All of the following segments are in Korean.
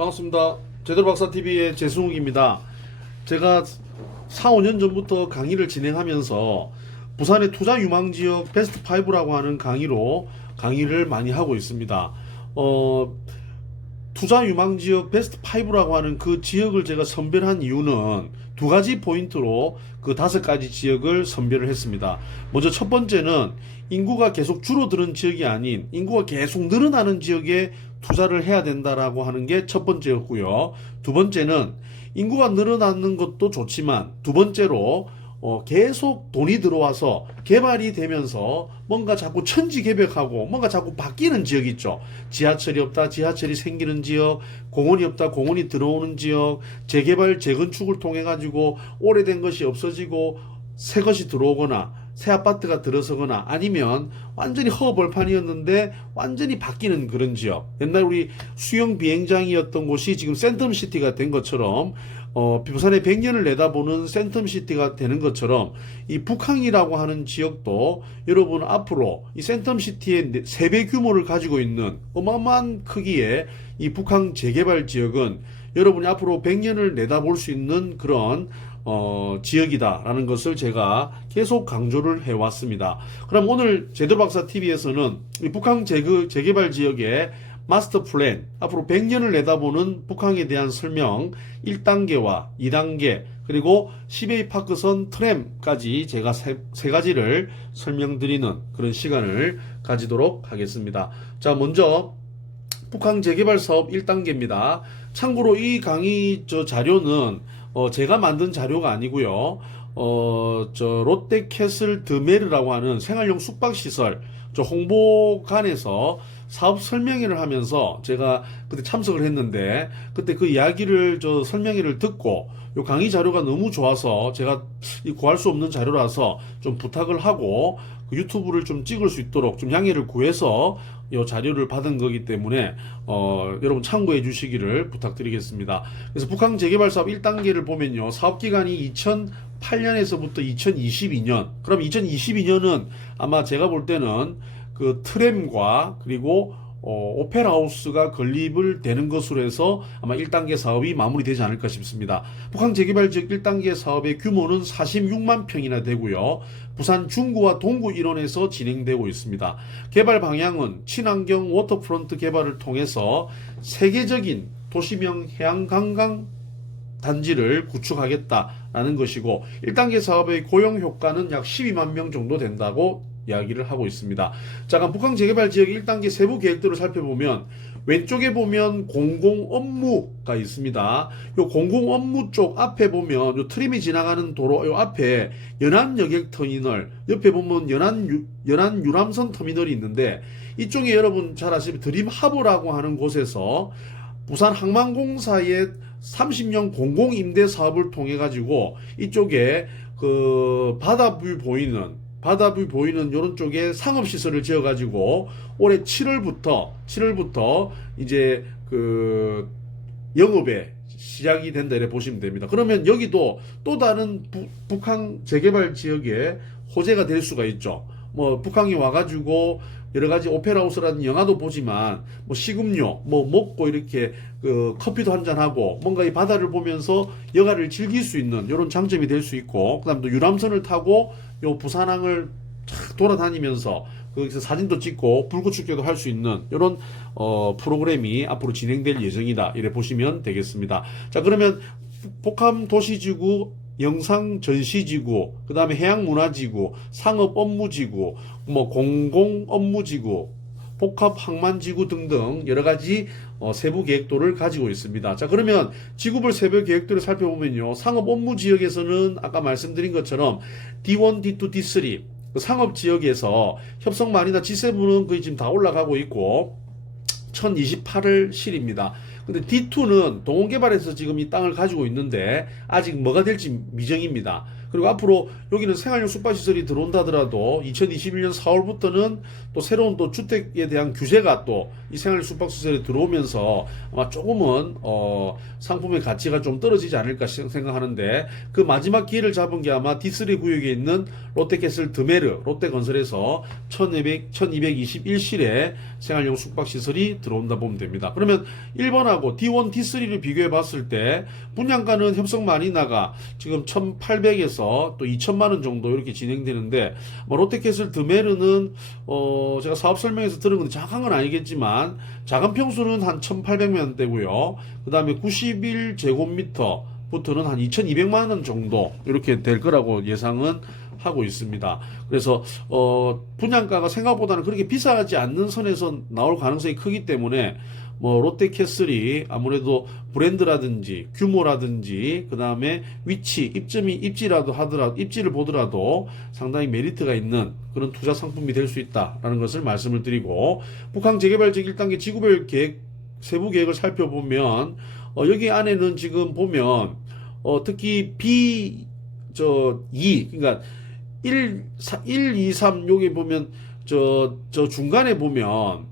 반갑습니다. 제대로박사TV의 재승욱입니다. 제가 4, 5년 전부터 강의를 진행하면서 부산의 투자 유망지역 베스트 5라고 하는 강의를 많이 하고 있습니다. 투자 유망지역 베스트 5라고 하는 그 지역을 제가 선별한 이유는 두 가지 포인트로 그 5가지 지역을 선별을 했습니다. 먼저 첫 번째는 인구가 계속 줄어드는 지역이 아닌 인구가 계속 늘어나는 지역에 투자를 해야 된다라고 하는 게 첫 번째였고요. 두 번째는 인구가 늘어나는 것도 좋지만 두 번째로 계속 돈이 들어와서 개발이 되면서 뭔가 자꾸 천지개벽하고 뭔가 자꾸 바뀌는 지역 있죠. 지하철이 없다, 지하철이 생기는 지역, 공원이 없다, 공원이 들어오는 지역, 재개발, 재건축을 통해 가지고 오래된 것이 없어지고 새 것이 들어오거나 새 아파트가 들어서거나 아니면 완전히 허벌판이었는데 완전히 바뀌는 그런 지역. 옛날 우리 수영 비행장이었던 곳이 지금 센텀시티가 된 것처럼 부산의 100년을 내다보는 센텀시티가 되는 것처럼 이 북항이라고 하는 지역도 여러분 앞으로 이 센텀시티의 3배 규모를 가지고 있는 어마어마한 크기의 이 북항 재개발 지역은 여러분이 앞으로 100년을 내다볼 수 있는 그런 지역이다라는 것을 제가 계속 강조를 해왔습니다. 그럼 오늘 제대로박사TV에서는 이 북항 재개발 지역의 마스터 플랜, 앞으로 100년을 내다보는 북항에 대한 설명 1단계와 2단계, 그리고 시베이 파크선 트램까지 제가 세 가지를 설명드리는 그런 시간을 가지도록 하겠습니다. 자, 먼저 북항 재개발 사업 1단계입니다. 참고로 이 강의 자료는 제가 만든 자료가 아니고요. 롯데캐슬 드메르라고 하는 생활용 숙박시설 홍보관에서 사업 설명회를 하면서 제가 그때 참석을 했는데 그때 그 이야기를 설명회를 듣고 요 강의 자료가 너무 좋아서 제가 구할 수 없는 자료라서 좀 부탁을 하고 그 유튜브를 좀 찍을 수 있도록 좀 양해를 구해서 이 자료를 받은 거기 때문에 여러분 참고해 주시기를 부탁드리겠습니다. 그래서 북항 재개발 사업 1단계를 보면요. 사업 기간이 2008년에서부터 2022년. 그럼 2022년은 아마 제가 볼 때는 그 트램과 그리고 오페라 하우스가 건립을 되는 것으로 해서 아마 1단계 사업이 마무리되지 않을까 싶습니다. 북항 재개발 지역 1단계 사업의 규모는 46만 평이나 되고요. 부산 중구와 동구 일원에서 진행되고 있습니다. 개발 방향은 친환경 워터프론트 개발을 통해서 세계적인 도시명 해양관광 단지를 구축하겠다라는 것이고 1단계 사업의 고용 효과는 약 12만 명 정도 된다고 이야기를 하고 있습니다. 자, 그럼 북항 재개발 지역 1단계 세부 계획들을 살펴보면 왼쪽에 보면 공공 업무가 있습니다. 요 공공 업무 쪽 앞에 보면 요 트림이 지나가는 도로 요 앞에 연안 여객 터미널, 옆에 보면 연안 유람선 터미널이 있는데 이쪽에 여러분 잘 아시는 드림 하버라고 하는 곳에서 부산 항만공사의 30년 공공 임대 사업을 통해 가지고 이쪽에 그 바다뷰 보이는 이런 쪽에 상업시설을 지어가지고 올해 7월부터 이제 그 영업에 시작이 된다 이렇게 보시면 됩니다. 그러면 여기도 또 다른 북항 재개발 지역의 호재가 될 수가 있죠. 뭐 북항이 와가지고 여러 가지 오페라 하우스라는 영화도 보지만 뭐 식음료 뭐 먹고 이렇게 그 커피도 한잔 하고 뭔가 이 바다를 보면서 여가를 즐길 수 있는 이런 장점이 될 수 있고 그다음 또 유람선을 타고 요 부산항을 쫙 돌아다니면서 거기서 사진도 찍고 불꽃 축제도 할 수 있는 이런 프로그램이 앞으로 진행될 예정이다 이래 보시면 되겠습니다. 자, 그러면 복합 도시지구 영상 전시지구, 그 다음에 해양문화지구, 상업업무지구, 뭐 공공업무지구, 복합항만지구 등등 여러가지 세부 계획도를 가지고 있습니다. 자, 그러면 지구별 세부 계획도를 살펴보면요. 상업업무지역에서는 아까 말씀드린 것처럼 D1, D2, D3 상업지역에서 협성마리나 G7은 거의 지금 다 올라가고 있고 1028을 실입니다. 근데 D2는 동원개발에서 지금 이 땅을 가지고 있는데 아직 뭐가 될지 미정입니다. 그리고 앞으로 여기는 생활용 숙박시설이 들어온다 하더라도 2021년 4월부터는 또 새로운 또 주택에 대한 규제가 또 이 생활용 숙박시설에 들어오면서 아마 조금은 상품의 가치가 좀 떨어지지 않을까 생각하는데, 그 마지막 기회를 잡은 게 아마 D3 구역에 있는 롯데캐슬 드메르 롯데건설에서 1221실의 생활용 숙박시설이 들어온다 보면 됩니다. 그러면 1번하고 D1, D3를 비교해 봤을 때 분양가는 협상 많이 나가 지금 1,800에서 또 2천만 원 정도 이렇게 진행되는데, 뭐 롯데캐슬 드메르는 제가 사업 설명에서 들은 건데 정확한 건 아니겠지만 자금 평수는 한 1,800만원대고요. 그 다음에 91제곱미터부터는 한 2,200만 원 정도 이렇게 될 거라고 예상은 하고 있습니다. 그래서 분양가가 생각보다는 그렇게 비싸지 않는 선에서 나올 가능성이 크기 때문에 뭐 롯데캐슬이 아무래도 브랜드라든지 규모라든지 그 다음에 위치, 입지를 보더라도 상당히 메리트가 있는 그런 투자 상품이 될 수 있다라는 것을 말씀을 드리고, 북한 재개발 제1단계 지구별 계획 세부 계획을 살펴보면 여기 안에는 지금 보면 특히 B 2 그러니까 1, 2, 3 여기 보면 저 중간에 보면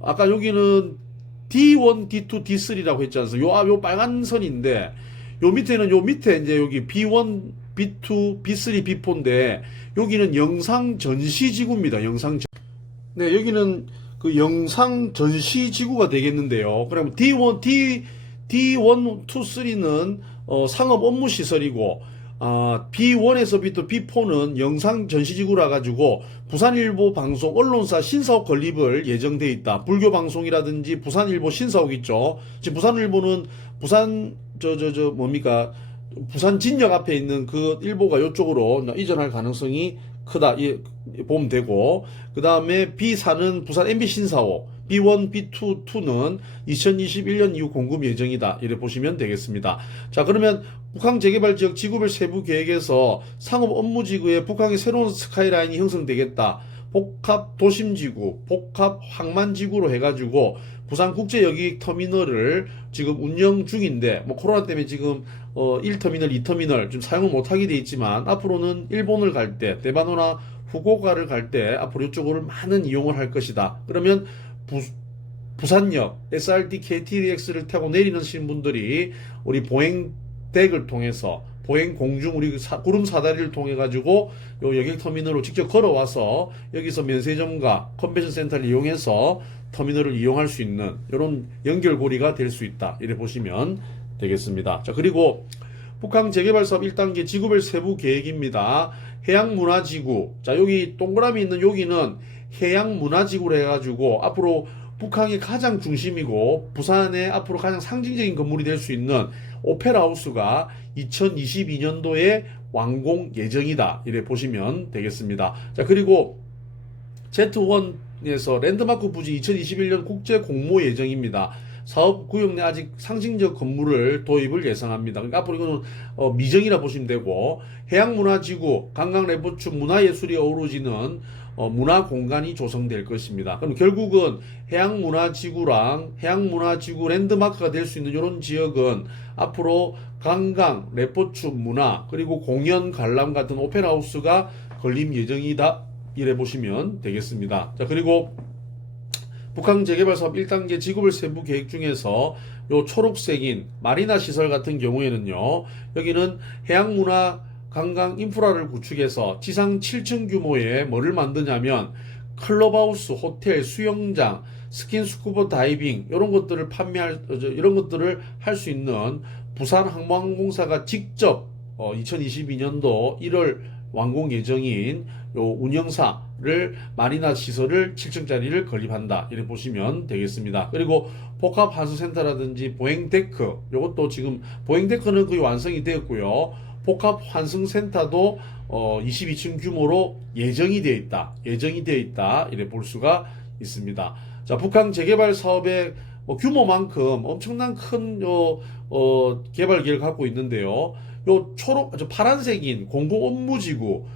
아까 여기는 D1, D2, D3라고 했지 않습니까? 요 빨간 선인데 요 밑에 이제 여기 B1, B2, B3, B4인데 여기는 영상 전시 지구입니다. 네, 여기는 그 영상 전시 지구가 되겠는데요. 그러면 D1, 2, 3는 상업 업무 시설이고 B1에서 B4는 영상 전시지구라 가지고 부산일보 방송 언론사 신사옥 건립을 예정돼 있다. 불교 방송이라든지 부산일보 신사옥 있죠. 지금 부산일보는 부산 뭡니까? 부산 진역 앞에 있는 그 일보가 이쪽으로 이전할 가능성이 크다 보면 되고, 그 다음에 B4는 부산 MB 신사옥, B1, B2, 2는 2021년 이후 공급 예정이다. 이래 보시면 되겠습니다. 자, 그러면 북한 재개발 지역 지구별 세부 계획에서 상업 업무지구에 북한의 새로운 스카이라인이 형성되겠다. 복합 도심지구, 복합 항만지구로 해가지고 부산 국제여객 터미널을 지금 운영 중인데, 뭐 코로나 때문에 지금 1터미널, 2터미널 좀 사용을 못하게 돼 있지만 앞으로는 일본을 갈 때, 데바노나 후쿠오카를 갈 때 앞으로 이쪽을 많은 이용을 할 것이다. 그러면 부산역 SRT KTX를 타고 내리는 분들이 우리 보행덱을 통해서 보행 공중 우리 구름 사다리를 통해 가지고 요 여객터미널로 직접 걸어와서 여기서 면세점과 컨벤션 센터를 이용해서 터미널을 이용할 수 있는 이런 연결고리가 될 수 있다. 이래 보시면 되겠습니다. 자, 그리고 북한 재개발 사업 1단계 지구별 세부 계획입니다. 해양문화지구. 자, 여기 동그라미 있는 여기는 해양문화지구로 해가지고 앞으로 북한이 가장 중심이고 부산의 앞으로 가장 상징적인 건물이 될 수 있는 오페라하우스가 2022년도에 완공 예정이다. 이래 보시면 되겠습니다. 자, 그리고 Z1에서 랜드마크 부지 2021년 국제 공모 예정입니다. 사업 구역 내 아직 상징적 건물을 도입을 예상합니다. 그러니까 앞으로 이거는 미정이라 보시면 되고, 해양문화지구, 관광레포츠 문화예술이 어우러지는 문화 공간이 조성될 것입니다. 그럼 결국은 해양문화지구랑 해양문화지구 랜드마크가 될 수 있는 이런 지역은 앞으로 관광, 레포츠 문화, 그리고 공연, 관람 같은 오페라하우스가 건립 예정이다. 이래 보시면 되겠습니다. 자, 그리고 북한 재개발 사업 1단계 지구별 세부 계획 중에서 요 초록색인 마리나 시설 같은 경우에는요, 여기는 해양문화 관광 인프라를 구축해서 지상 7층 규모의 뭐를 만드냐면 클럽하우스, 호텔, 수영장, 스킨스쿠버 다이빙 이런 것들을 이런 것들을 할 수 있는 부산항공공사가 직접 2022년도 1월 완공 예정인 요 운영사를 마리나 시설을 7층짜리를 건립한다. 이렇게 보시면 되겠습니다. 그리고 복합 환승센터라든지 보행데크, 요것도 지금 보행데크는 거의 완성이 되었고요. 복합 환승센터도 22층 규모로 예정이 되어 있다. 이래 볼 수가 있습니다. 자, 북한 재개발 사업의 규모만큼 엄청난 큰 개발 계획을 갖고 있는데요. 요 파란색인 공공업무지구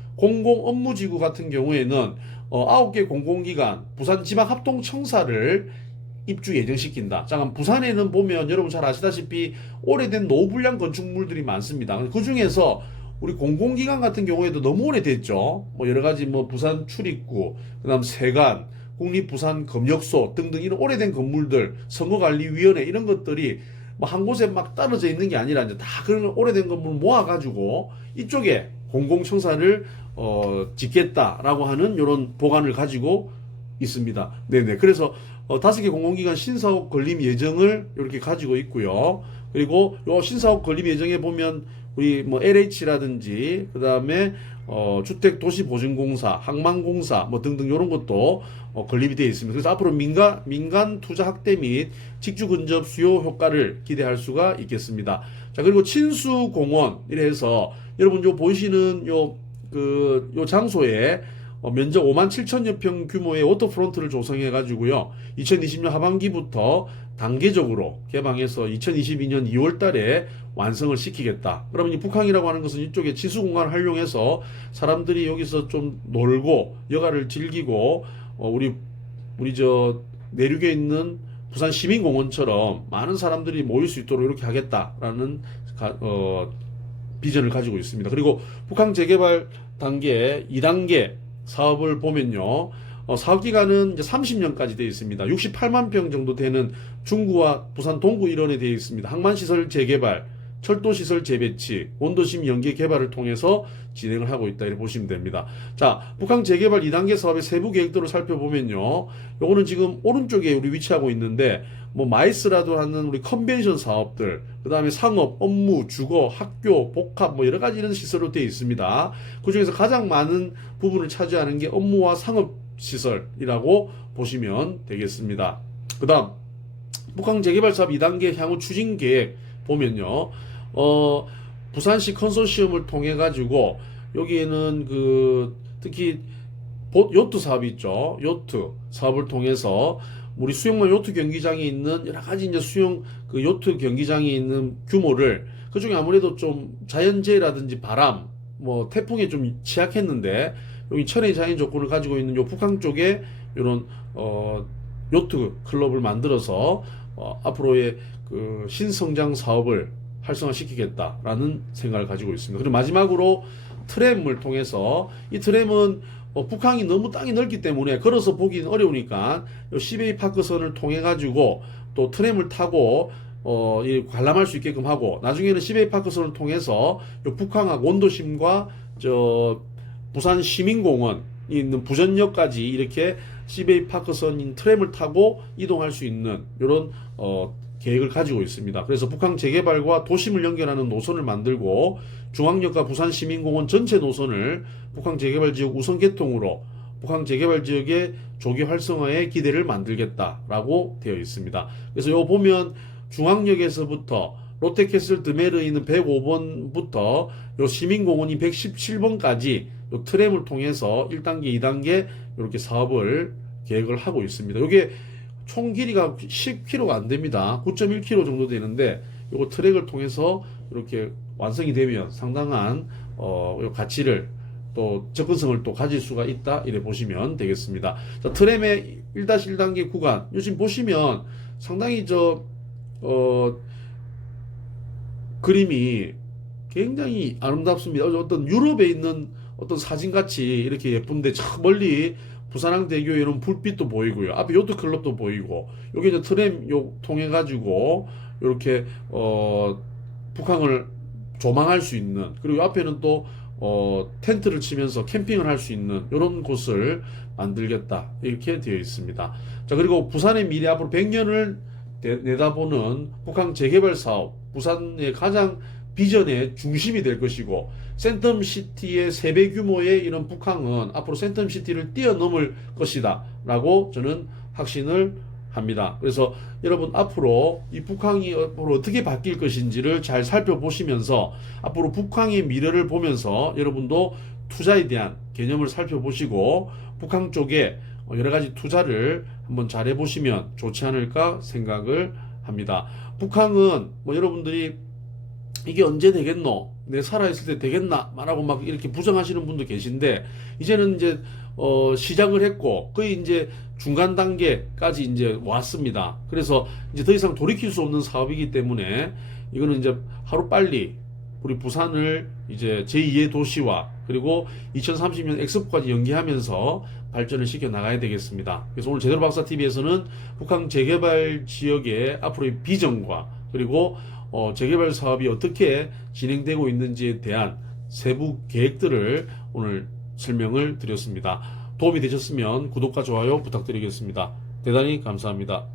같은 경우에는 9개 공공기관 부산지방합동청사를 입주 예정시킨다. 자, 부산에는 보면 여러분 잘 아시다시피 오래된 노후불량 건축물들이 많습니다. 그 중에서 우리 공공기관 같은 경우에도 너무 오래됐죠. 뭐 여러 가지 뭐 부산 출입구, 그다음 세관, 국립부산검역소 등등 이런 오래된 건물들, 선거관리위원회 이런 것들이 뭐 한 곳에 막 떨어져 있는 게 아니라 이제 다 그런 오래된 건물 모아가지고 이쪽에 공공청사를 짓겠다라고 하는 이런 보관을 가지고 있습니다. 네네. 그래서 5개 공공기관 신사업 건립 예정을 이렇게 가지고 있고요. 그리고 요 신사업 건립 예정에 보면 우리 뭐 LH라든지 그다음에 주택도시보증공사, 항만공사 뭐 등등 이런 것도 건립이 되어 있습니다. 그래서 앞으로 민간 투자 확대 및 직주 근접 수요 효과를 기대할 수가 있겠습니다. 자, 그리고 친수공원 이래서 여러분 요 보이시는 요 장소에 면적 5만 7천여 평 규모의 워터프론트를 조성해 가지고요. 2020년 하반기부터 단계적으로 개방해서 2022년 2월 달에 완성을 시키겠다. 그러면 이 북항이라고 하는 것은 이쪽에 지수 공간을 활용해서 사람들이 여기서 좀 놀고 여가를 즐기고 우리 저 내륙에 있는 부산 시민공원처럼 많은 사람들이 모일 수 있도록 이렇게 하겠다라는 비전을 가지고 있습니다. 그리고 북항 재개발 단계 2단계 사업을 보면요. 사업 기간은 이제 30년까지 되어 있습니다. 68만 평 정도 되는 중구와 부산 동구 일원에 되어 있습니다. 항만시설 재개발, 철도시설 재배치, 원도심 연계 개발을 통해서 진행을 하고 있다 이렇게 보시면 됩니다. 자, 북항 재개발 2단계 사업의 세부 계획도를 살펴보면요. 요거는 지금 오른쪽에 우리 위치하고 있는데 뭐 마이스라도 하는 우리 컨벤션 사업들, 그 다음에 상업, 업무, 주거, 학교, 복합 뭐 여러 가지 이런 시설로 되어 있습니다. 그 중에서 가장 많은 부분을 차지하는 게 업무와 상업 시설이라고 보시면 되겠습니다. 그 다음 북항 재개발 사업 2단계 향후 추진 계획 보면요. 부산시 컨소시엄을 통해 가지고 여기에는 특히 요트 사업이 있죠. 요트 사업을 통해서 우리 수영만 요트 경기장이 있는 여러 가지 이제 수영 요트 경기장이 있는 규모를 그중에 아무래도 좀 자연재해라든지 바람 뭐 태풍에 좀 취약했는데 여기 천혜의 자연 조건을 가지고 있는 요 북한 쪽에 이런 요트 클럽을 만들어서 앞으로의 신성장 사업을 활성화시키겠다라는 생각을 가지고 있습니다. 그리고 마지막으로 트램을 통해서 이 트램은 북한이 너무 땅이 넓기 때문에 걸어서 보기는 어려우니까 요 시베이 파크선을 통해 가지고 또 트램을 타고 관람할 수 있게끔 하고 나중에는 시베이 파크선을 통해서 요 북한항 원도심과 부산 시민공원 있는 부전역까지 이렇게 시베이 파크선인 트램을 타고 이동할 수 있는 이런 계획을 가지고 있습니다. 그래서 북항 재개발과 도심을 연결하는 노선을 만들고 중앙역과 부산 시민공원 전체 노선을 북항 재개발 지역 우선 개통으로 북항 재개발 지역의 조기 활성화에 기대를 만들겠다라고 되어 있습니다. 그래서 요 보면 중앙역에서부터 롯데캐슬 드메르 있는 105번부터 요 시민공원이 117번까지 요 트램을 통해서 1단계, 2단계 이렇게 사업을 계획을 하고 있습니다. 이게 총 길이가 10km가 안 됩니다. 9.1km 정도 되는데 요거 트랙을 통해서 이렇게 완성이 되면 상당한 가치를 또 접근성을 또 가질 수가 있다 이래 보시면 되겠습니다. 자, 트램의 1-1단계 구간 요즘 보시면 상당히 그림이 굉장히 아름답습니다. 어떤 유럽에 있는 어떤 사진같이 이렇게 예쁜데 저 멀리 부산항대교 이런 불빛도 보이고요. 앞에 요트클럽도 보이고 여기 이제 트램 통해 가지고 이렇게 북한을 조망할 수 있는 그리고 앞에는 또 텐트를 치면서 캠핑을 할 수 있는 이런 곳을 만들겠다 이렇게 되어 있습니다. 자, 그리고 부산의 미래 앞으로 100년을 내다보는 북한 재개발 사업 부산의 가장 비전의 중심이 될 것이고 센텀시티의 3배 규모의 이런 북항은 앞으로 센텀시티를 뛰어넘을 것이다 라고 저는 확신을 합니다. 그래서 여러분 앞으로 이 북항이 앞으로 어떻게 바뀔 것인지를 잘 살펴보시면서 앞으로 북항의 미래를 보면서 여러분도 투자에 대한 개념을 살펴보시고 북항 쪽에 여러 가지 투자를 한번 잘 해보시면 좋지 않을까 생각을 합니다. 북항은 뭐 여러분들이 이게 언제 되겠노? 내 살아있을 때 되겠나? 라고 막 이렇게 부정하시는 분도 계신데, 이제는 이제, 시작을 했고, 거의 이제 중간 단계까지 이제 왔습니다. 그래서 이제 더 이상 돌이킬 수 없는 사업이기 때문에, 이거는 이제 하루 빨리 우리 부산을 이제 제2의 도시와 그리고 2030년 엑스포까지 연계하면서 발전을 시켜 나가야 되겠습니다. 그래서 오늘 제대로 박사 TV에서는 북한 재개발 지역의 앞으로의 비전과 그리고 재개발 사업이 어떻게 진행되고 있는지에 대한 세부 계획들을 오늘 설명을 드렸습니다. 도움이 되셨으면 구독과 좋아요 부탁드리겠습니다. 대단히 감사합니다.